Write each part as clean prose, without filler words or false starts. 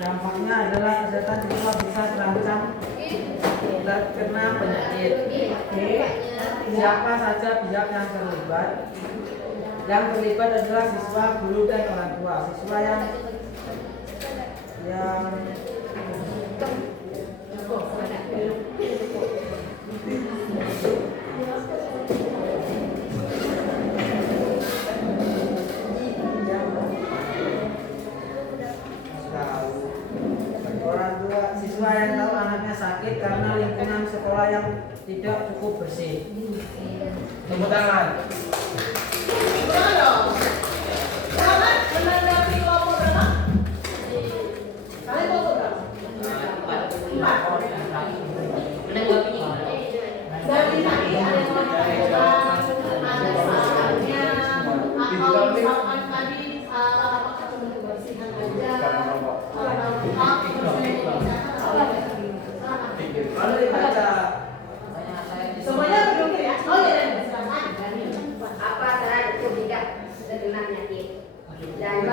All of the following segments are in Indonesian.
Dampaknya adalah kesehatan siswa bisa terancam terkena penyakit. Siapa saja pihak yang terlibat? Yang terlibat adalah siswa, guru, dan orang tua. Siswa yang siswa yang tahu anaknya sakit karena lingkungan sekolah yang tidak cukup bersih. Tepuk tangan. Selamat menanggapi kelompok berapa? Kalian kelompok berapa? 4. Dari tadi ada yang mau ditanyakan, ada soalnya, atau misalkan tadi apakah cuma kebersihan aja, Kalau dibaca semuanya berdua ya. Oh ya, silakan. Apa syarat untuk tidak terkena penyakit? Dan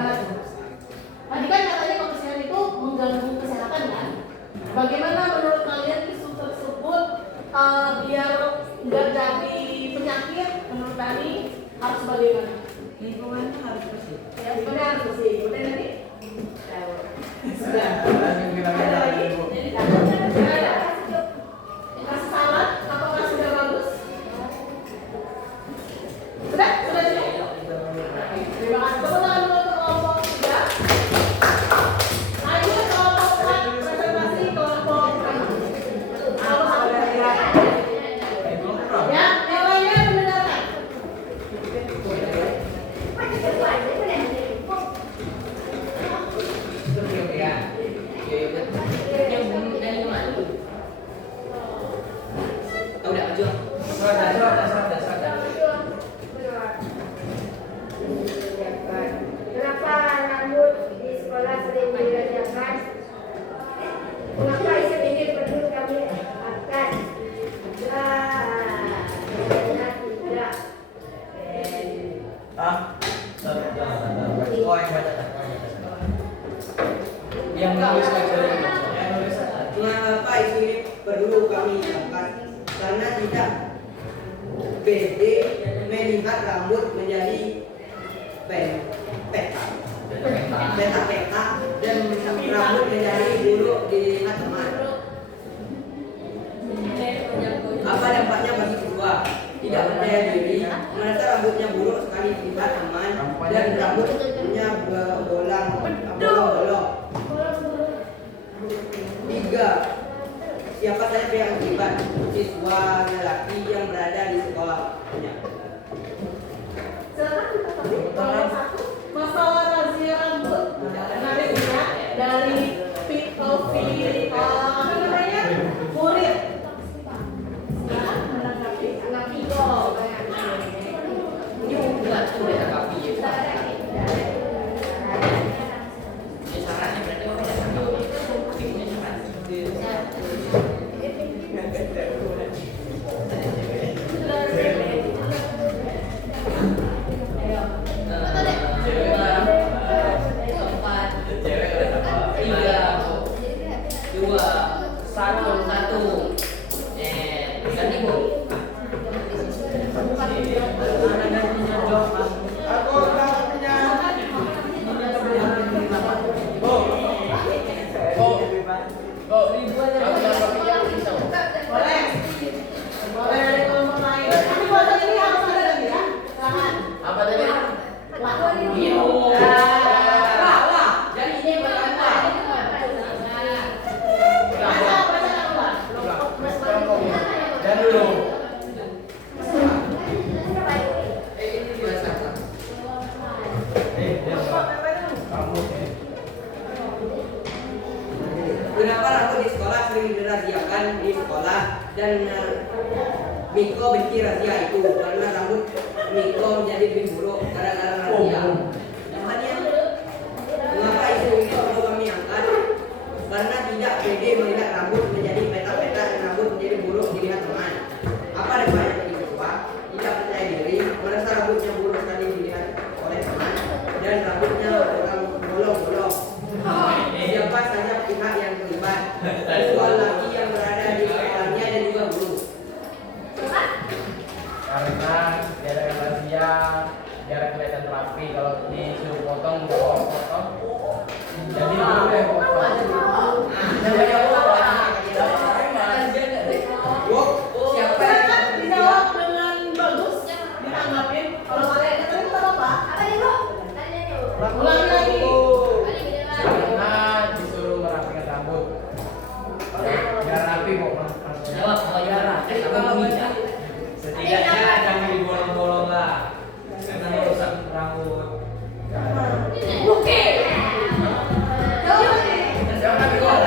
Tadi kan katanya kebersihan itu mengganggu kesehatan kan? Bagaimana menurut kalian isu tersebut biar nggak jadi penyakit? Menurut Tani harus bagaimana? lingkungannya harus bersih. Ya sebenarnya harus bersih. Kemudian nanti sudah. Ada lagi? Ada. Dikasih salat, apakah sudah bagus? Sudah cukup. Terima kasih. Tepuk tangan dulu untuk kelompok 3. Lanjut kelompok 4, presentasi kelompok 5. Ya, yang lainnya mendengarkan. kenapa rambut di sekolah sering dirajangkan? Mengapa isu ini perlu kami angkat? Karena tidak. Yang nulis aja. Mengapa isu ini perlu kami angkat? Karena tidak PD melihat rambut menjadi petak dan rambut menjadi buruk dilihat teman. Apa dampaknya bagi siswa? Tidak percaya diri, merasa rambutnya buruk sekali dilihat teman dan rambutnya bolong-bolong. 3. Siapa saja yang terlibat? Siswa lelaki yang berada di sekolahnya. Silakan kita tadi kelompok 1 masalah razia rambut. Menarik ya dari POV apa namanya? Murid. Silakan menanggapi. Boleh dari kelompok lain. Nanti foto ini harus ada lagi ya. Silakan. Apa tadi? Jadi ini berapa? Dan dulu. Kenapa rambut di sekolah sering dirahasiakan di sekolah dan Miko benci razia itu karena rambut Miko menjadi lebih buruk gara-gara razia. Namanya mengapa isu ini perlu kami angkat? Karena tidak pede melihat rambut menjadi petak-petak dan rambut menjadi buruk dilihat teman. Apa dampaknya bagi siswa? Tidak percaya diri, merasa rambutnya buruk sekali dilihat oleh teman dan rambutnya bolong-bolong. Siapa saja siswa lagi yang berada di sekolahnya dan juga guru. Karena biar razia, biar kelihatan rapi. Kalau disuruh potong, potong. Jadi guru yang potong. Siapa yang Silakan dijawab dengan bagus, ditanggapin. Kalau kalian yang tadi tak apa? Apa nih bro? Tanya nih. Ulangi lagi. Karena disuruh merapikan rambut. Biar rapi kok. Jawab pokoknya rapi sama bisa. Setidaknya jangan dibolong-bolong lah. Karena merusak rambut. Oke. Jawab lagi. Jangan rapi kok.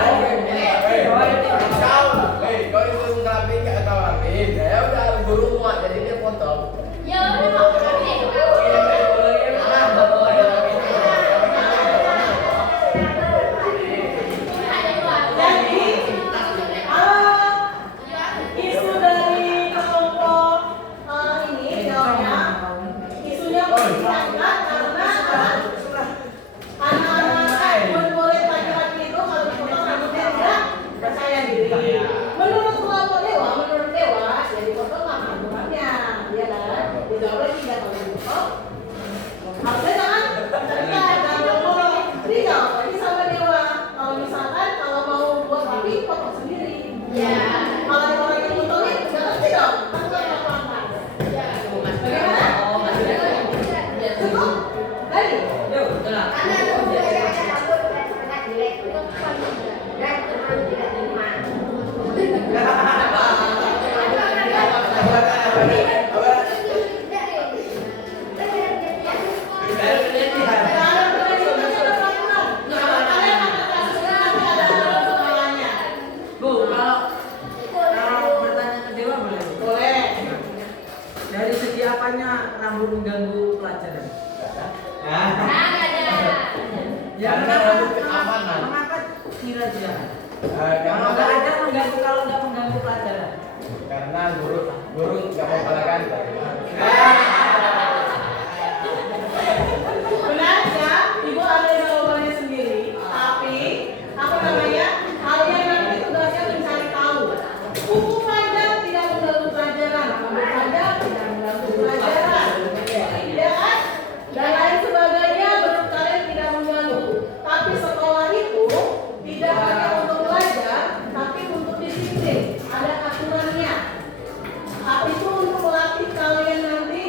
Kau disuruh ngerapiin nggak tahu rapiin. Ya udah guru muat jadi dia potong. Ya udah mau rapi. Jadi, isu dari kelompok ini jawabnya, isunya diangkat karena anak-anak murid laki-laki itu kalau dipotong rambutnya tidak percaya diri. Menurut kelompok dewa, ya dipotong lah rambutnya, ya kan? Dijawab lagi nggak kalau dipotong. Harusnya jangan ngomong. Dijawab lagi sama dewa. Kalau misalkan kalau mau buat rapi, potong sendiri. Ya. Kalau ada orang yang potongin, nggak ngerti dong. Kan nggak apa-apa. Bagaimana? Cukup? Lagi? Yuk, betul lah. Karena itu ada rambut dan sangat jelek dan terlalu tidak terima. Bu, kalau bertanya ke Dewa boleh? Bu? Boleh. Dari segi apanya rambut mengganggu pelajaran? Ya, Karena kenapa? rambut keamanan. Mengapa kira-kira? Karena Nggak ada mengganggu kalau nggak mengganggu pelajaran. karena guru nggak mau kalah ganteng. Benar ya, ibu ada jawabannya sendiri. Tapi apa namanya? Kalian nanti tugasnya mencari tahu. Buku pelajar tidak mengganggu pelajaran, rambut pelajar tidak mengganggu pelajaran. Ya kan? Dan lain sebagainya menurut kalian tidak mengganggu. Tapi sekolah itu tidak hanya untuk belajar, tapi untuk disiplin. Ada aturannya. Itu untuk melatih kalian nanti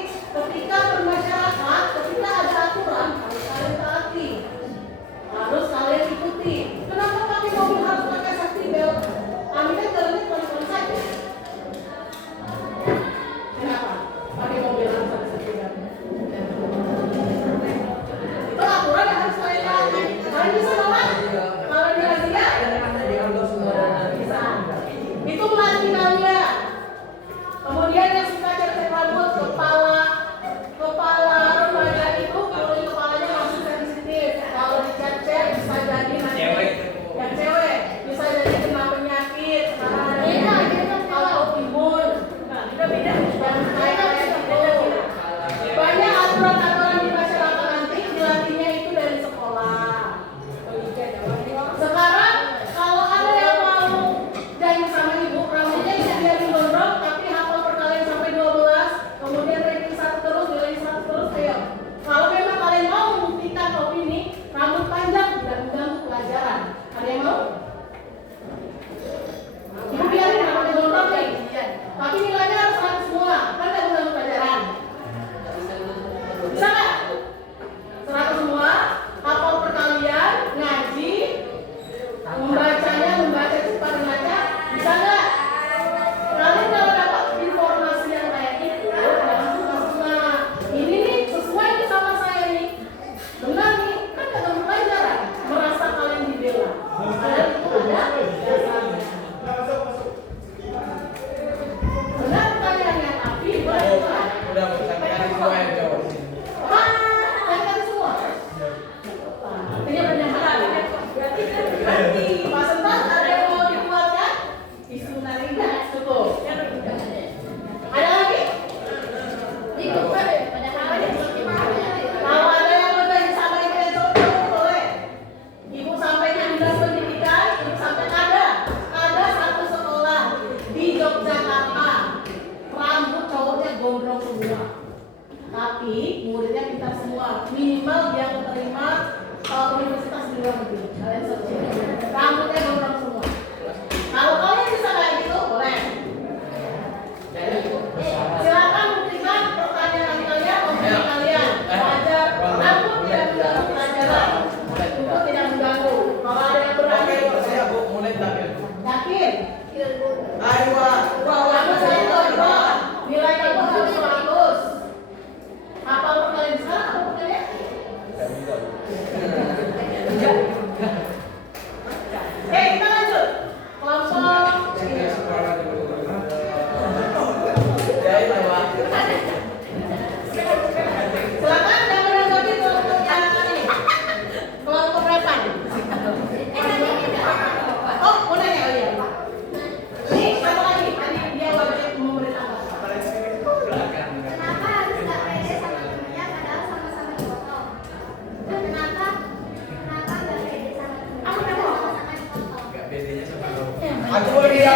Aku mau dia.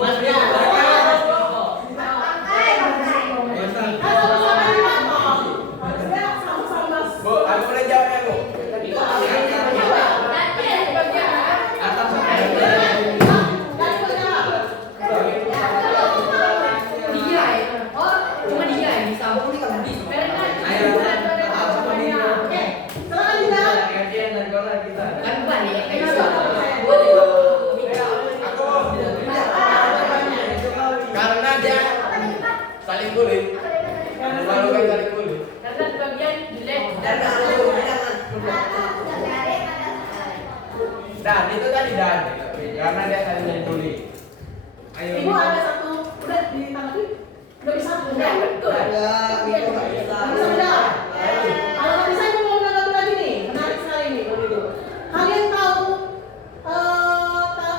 Mas dia. Bu, aku boleh jawabnya, Bu. Atas karena dia saling bully. Lalu kan saling bully. Dan itu tadi dan karena dia saling bully. Ayo. Ibu ada satu udah ditanggapi? Udah bisa? Udah. Miko nggak bisa. Bisa udah. Kalau nggak bisa ibu mau menanggapi lagi nih. Menarik sekali nih kalau gitu. Kalian tahu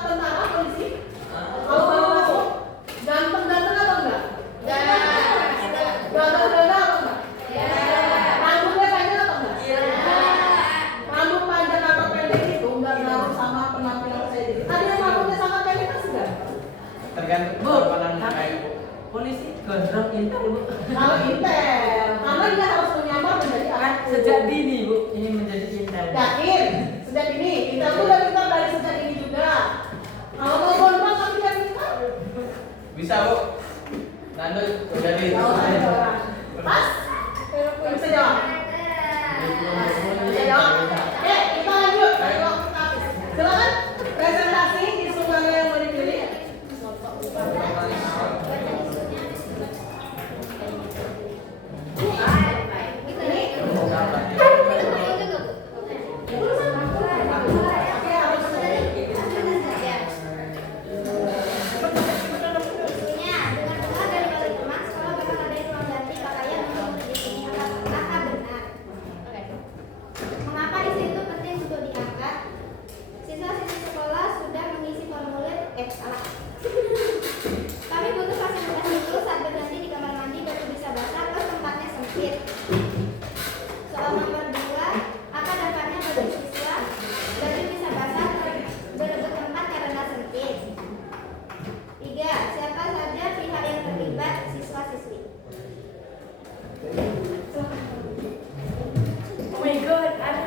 tentara polisi? Kalau baru masuk ganteng-ganteng atau enggak? Ganteng-ganteng atau enggak? Rambutnya panjang atau enggak? Rambut panjang atau pendek itu enggak ngaruh sama penampilan saya. Ada yang rambutnya sangat pendek kan sudah? Tergantung Bu, kapan tapi kayak Bu. polisi gondrong intel Bu. Kalau intel, karena dia harus menyamar menjadi Kan anak sejak dini Bu ini menjadi intel. yakin sejak ini intel tuh udah pintar dari sejak ini juga. Kalau mau gondrong tapi tidak pintar, Bisa, Bu. Nando udah di. pas? Bisa jawab? Bisa jawab? Oke, kita lanjut. Ayo, kita habis. Silakan presentasi isu mana yang mau dipilih. Oke, harus Mengapa isu itu penting untuk diangkat? Siswa-siswi sekolah sudah mengisi formulir salah. Kami butuh fasilitas itu saat berganti di kamar mandi baru bisa basah plus tempatnya sempit. Soal nomor 2, apa dampaknya bagi siswa? Baju bisa basah berebut tempat karena sempit. 3, siapa saja pihak yang terlibat siswa-siswi? Oh my god, ada.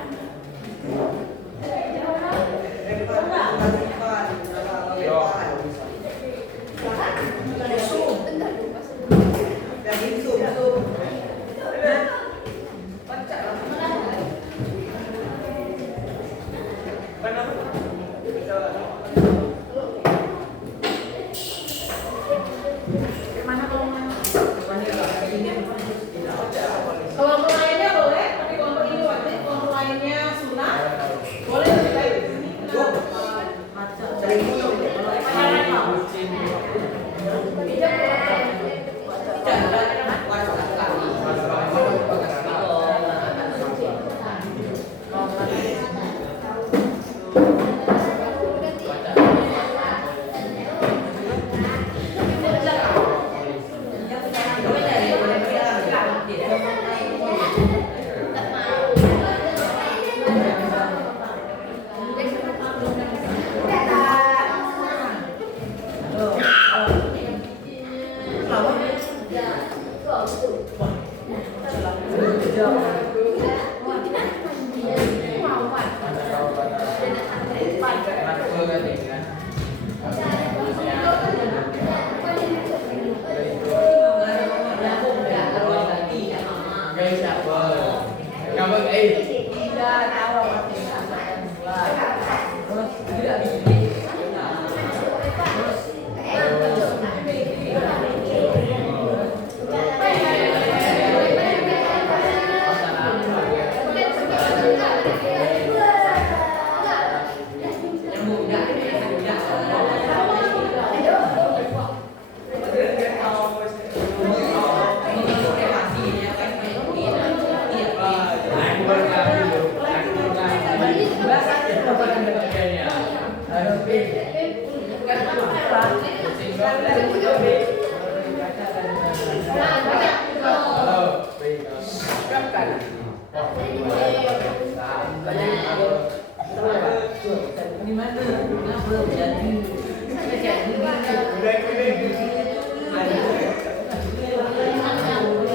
Kelompok lainnya boleh, tapi kelompok ini wajib. Kelompok lainnya sunnah. Boleh lebih baik di sini. gimana? Kenapa jadi?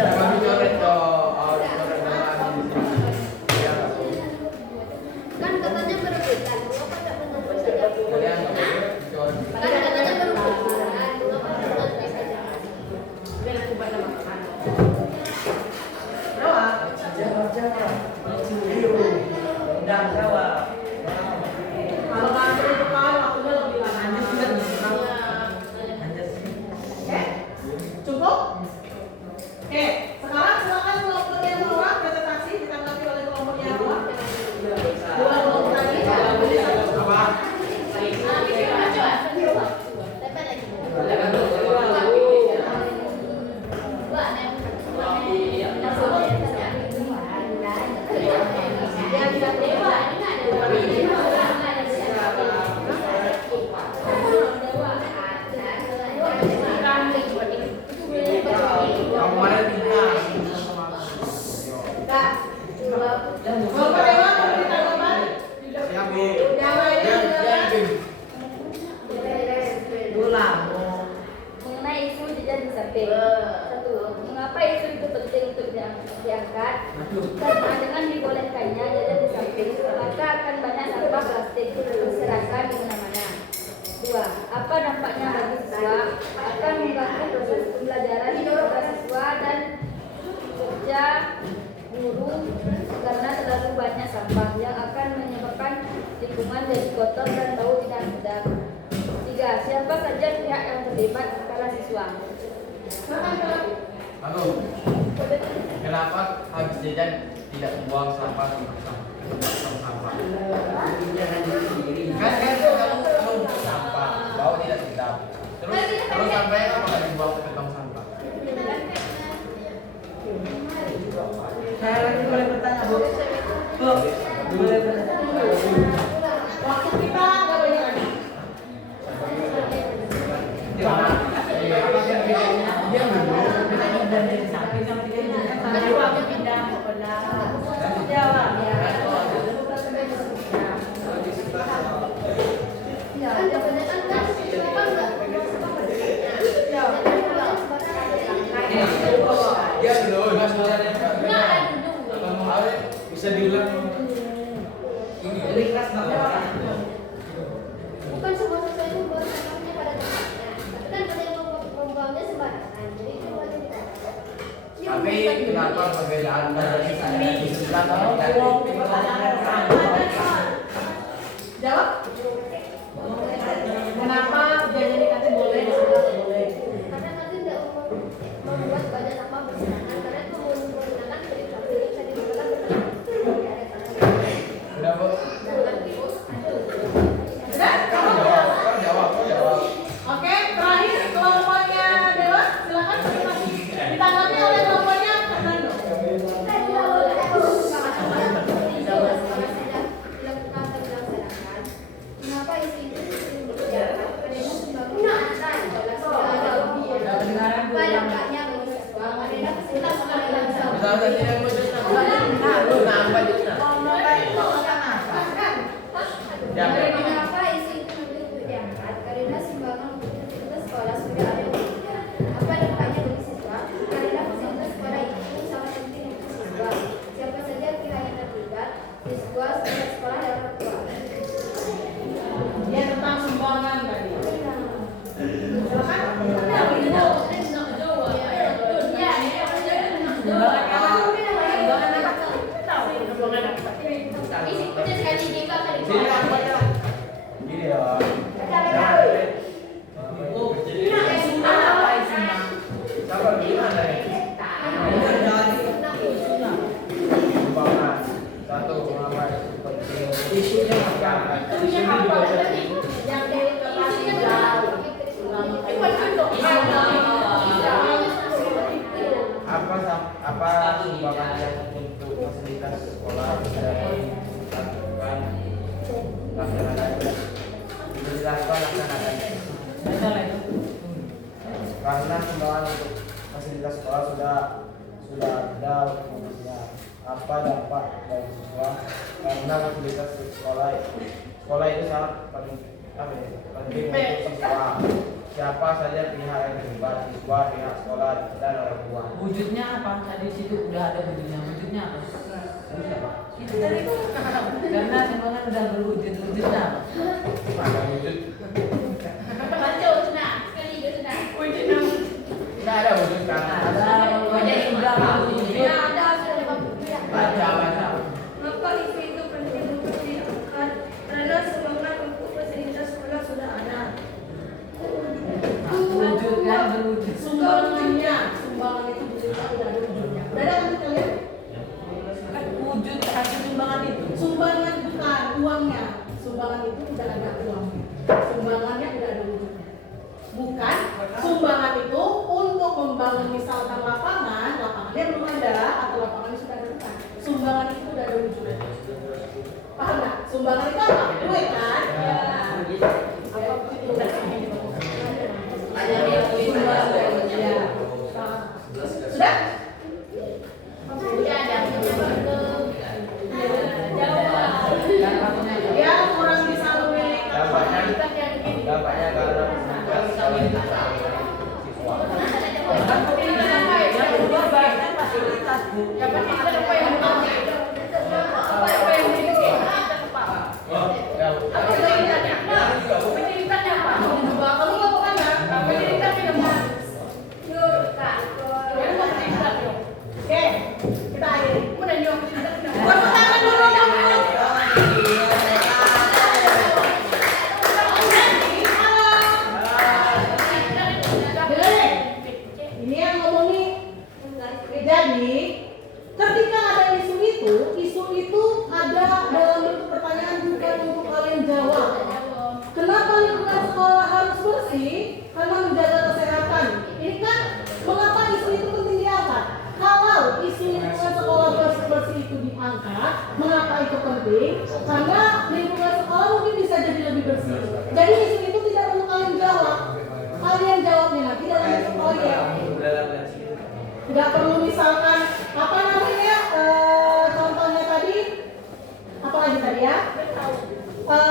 Kami coret toh, coret ya. Kan katanya berebutan, mengapa tidak menunggu saja? Kalian coret. Kan katanya berebutan, mengapa tidak menunggu saja? Biar aku baca makan. Undang jawab. Kalau kantor itu kan waktunya lebih lama. Cukup? Oke, sekarang silakan kelompok yang bawah presentasi ditanggapi oleh kelompok yang bawah. Dua kelompok lagi. Apa? Tepat lagi. Kemarin kita. Kelompok dewan memberi tanggapan. Siap, Bu. Mengenai isu jejak disamping. Satu, mengapa isu itu penting untuk diangkat? Karena dengan dibolehkannya jejak disamping, maka akan banyak sampah plastik berserakan di mana-mana. Dua, apa dampaknya bagi siswa? Akan mengganggu proses pembelajaran para siswa dan kerja guru karena terlalu banyak sampah yang akan menyebabkan lingkungan jadi kotor dan bau tidak sedap. Tiga, siapa saja pihak yang terlibat para siswa? Halo. Kenapa habis jajan tidak membuang sampah di tong sampah? Kan kamu sampah, bau tidak sedap. Terus sampahnya kamu nggak dibuang ke tong sampah? Saya lagi boleh bertanya, Bu? Bu, boleh bertanya. Waktu kita nggak banyak lagi. Kan kebanyakan kan siswa kan nggak Iya dulu, bisa diulang. Ini kelas berapa? bukan semua siswa itu buang sampahnya pada tempatnya, tapi kan ada yang membuangnya sembarangan, jadi itu wajib ditata. Tapi kenapa perbedaan dari saya di sebelah Jawab. Kenapa jajan dikasih boleh di sebelah boleh? Karena nanti tidak membuat banyak sampah berserakan, karena itu menggunakan dari bisa digunakan Udah, Bu? Sudah? Jawab. Oke, terakhir kelompoknya Dewa, silakan presentasi. Ditanggapi oleh kelompoknya Fernando. Kenapa isu itu sering dibicarakan? Karena sembako dampaknya bagi siswa, karena fasilitas sekolah yang Misalnya tidak mau nambah Kenapa isu itu untuk diangkat? Karena sumbangan untuk fasilitas sekolah sudah ada di dunia. Apa dampaknya bagi siswa? Karena fasilitas sekolah itu sangat penting untuk siswa. Siapa saja pihak yang terlibat, siswa, sekolah, dan orang tua. Dia tentang sumbangan tadi. Silakan. Gini ya. Sabar gimana ya? Sumbangan. Satu, apa penting? Isunya apa? Isunya apa? Yang apa sumbangan yang untuk fasilitas sekolah bisa dilakukan laksanakan karena sumbangan untuk fasilitas sekolah sudah ada kondisinya. Apa dampak bagi siswa karena Karena fasilitas sekolah itu sangat penting untuk semua. Siapa saja pihak yang terlibat, siswa, pihak sekolah, dan orang tua. Wujudnya apa? Tadi situ udah ada wujudnya. Wujudnya apa? Wujud apa? Itu tadi karena semuanya udah berwujud. Wujudnya apa? Ada wujud. Baca sudah, sekali juga sudah. Tidak ada wujud kan? Ada wujud sudah berwujud. Ya ada sudah dapat buku. Baca. Mengapa isu itu penting untuk diangkat? Karena semangat untuk fasilitas sekolah sudah ada. Wujud yang berwujud. Sumbangannya, sumbangan itu bisa udah ada wujudnya. Udah ada kan kalian? Wujud hasil sumbangan itu. Sumbangan bukan uangnya. Sumbangan itu udah ada uangnya. Sumbangannya udah ada wujudnya. Bukan sumbangan itu untuk membangun misalkan lapangannya belum ada atau lapangannya sudah ada bukan. Sumbangan itu udah ada wujudnya. Paham nggak? Sumbangan itu apa? Duit kan? Ya. Apa itu? Ada yang sumbangan ya. Sudah? Ya ada Ya kurang bisa memilih. Dampaknya karena fasilitas siswa. Yang kedua banyak fasilitas bu. Kamu lakukan nggak? Oke, kita akhiri. Tepuk tangan dulu dong. Ini yang ngomongin. Jadi, ketika ada isu itu ada dalam bentuk pertanyaan bukan untuk kalian jawab. Kenapa lingkungan sekolah harus bersih? Karena menjaga kesehatan. Ini kan mengapa isu itu penting diangkat? Kalau isu lingkungan sekolah bersih itu diangkat, mengapa itu penting? Karena lingkungan sekolah mungkin bisa jadi lebih bersih. Jadi isu itu tidak perlu kalian jawab. Kalian jawabnya nanti dalam bentuk proyek. Tidak perlu misalkan apa namanya contohnya tadi apa lagi tadi ya?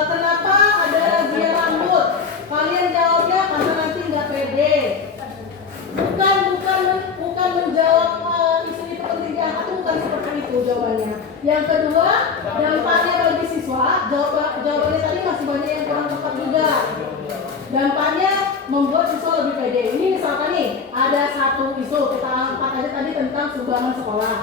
Kenapa ada razia rambut? Kalian jawabnya karena nanti nggak pede. Bukan menjawab isu itu penting diangkat, bukan seperti itu jawabannya. Yang kedua, dampaknya bagi siswa, jawabannya tadi masih banyak yang kurang tepat juga. Dampaknya membuat siswa lebih pede. Ini misalkan nih, ada satu isu, kita angkat aja tadi tentang sumbangan sekolah.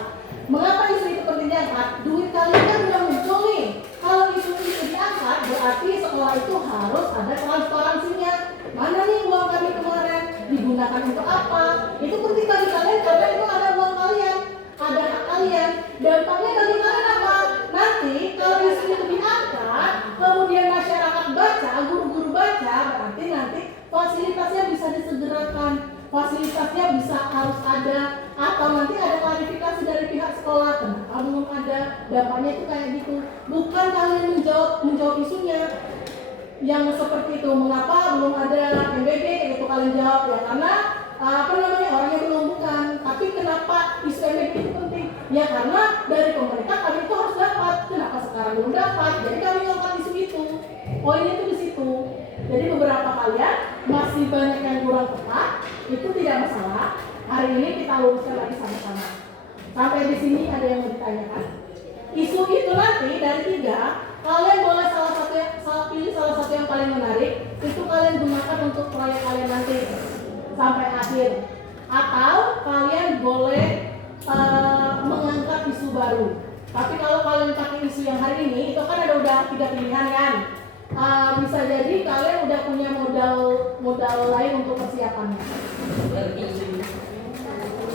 Mengapa isu itu penting diangkat? Duit kalian kan udah muncul nih. Kalau isu itu diangkat, berarti sekolah itu harus ada transparansinya. Mana nih uang kami kemarin? Digunakan untuk apa? Itu penting bagi kalian karena itu ada uang kalian, ada hak kalian. Dampaknya bagi kalian apa? Nanti kalau isu itu diangkat, kemudian masyarakat baca, guru-guru baca, berarti nanti fasilitasnya bisa disegerakan, fasilitasnya bisa harus ada, atau nanti ada klarifikasi dari pihak sekolah kenapa belum ada. Dampaknya itu kayak gitu. Bukan kalian menjawab isunya yang seperti itu, mengapa belum ada MBG kayak gitu kalian jawab ya karena apa namanya orangnya belum bukan. Tapi kenapa isu MBG itu penting? Ya karena dari pemerintah kami itu harus dapat. Kenapa sekarang belum dapat? Jadi kami ngangkat isu itu. Poinnya itu di situ. Jadi beberapa kalian masih banyak yang kurang tepat, itu tidak masalah. Hari ini kita luruskan lagi sama-sama. Sampai di sini ada yang mau ditanyakan? Isu itu nanti dari 3, kalian boleh pilih salah satu yang paling menarik, itu kalian gunakan untuk proyek kalian nanti sampai akhir. Atau kalian boleh mengangkat isu baru. Tapi kalau kalian pakai isu yang hari ini, itu kan ada udah 3 pilihan kan. Bisa jadi kalian udah punya modal lain untuk persiapannya.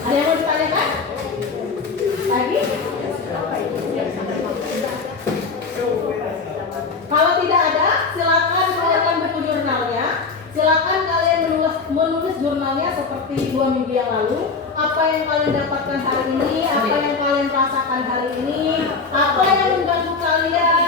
Ada yang mau ditanyakan? Lagi? Kalau tidak ada, silakan keluarkan buku jurnalnya. Silakan kalian menulis jurnalnya seperti 2 minggu yang lalu. Apa yang kalian dapatkan hari ini, apa yang kalian rasakan hari ini, apa yang mengganggu kalian,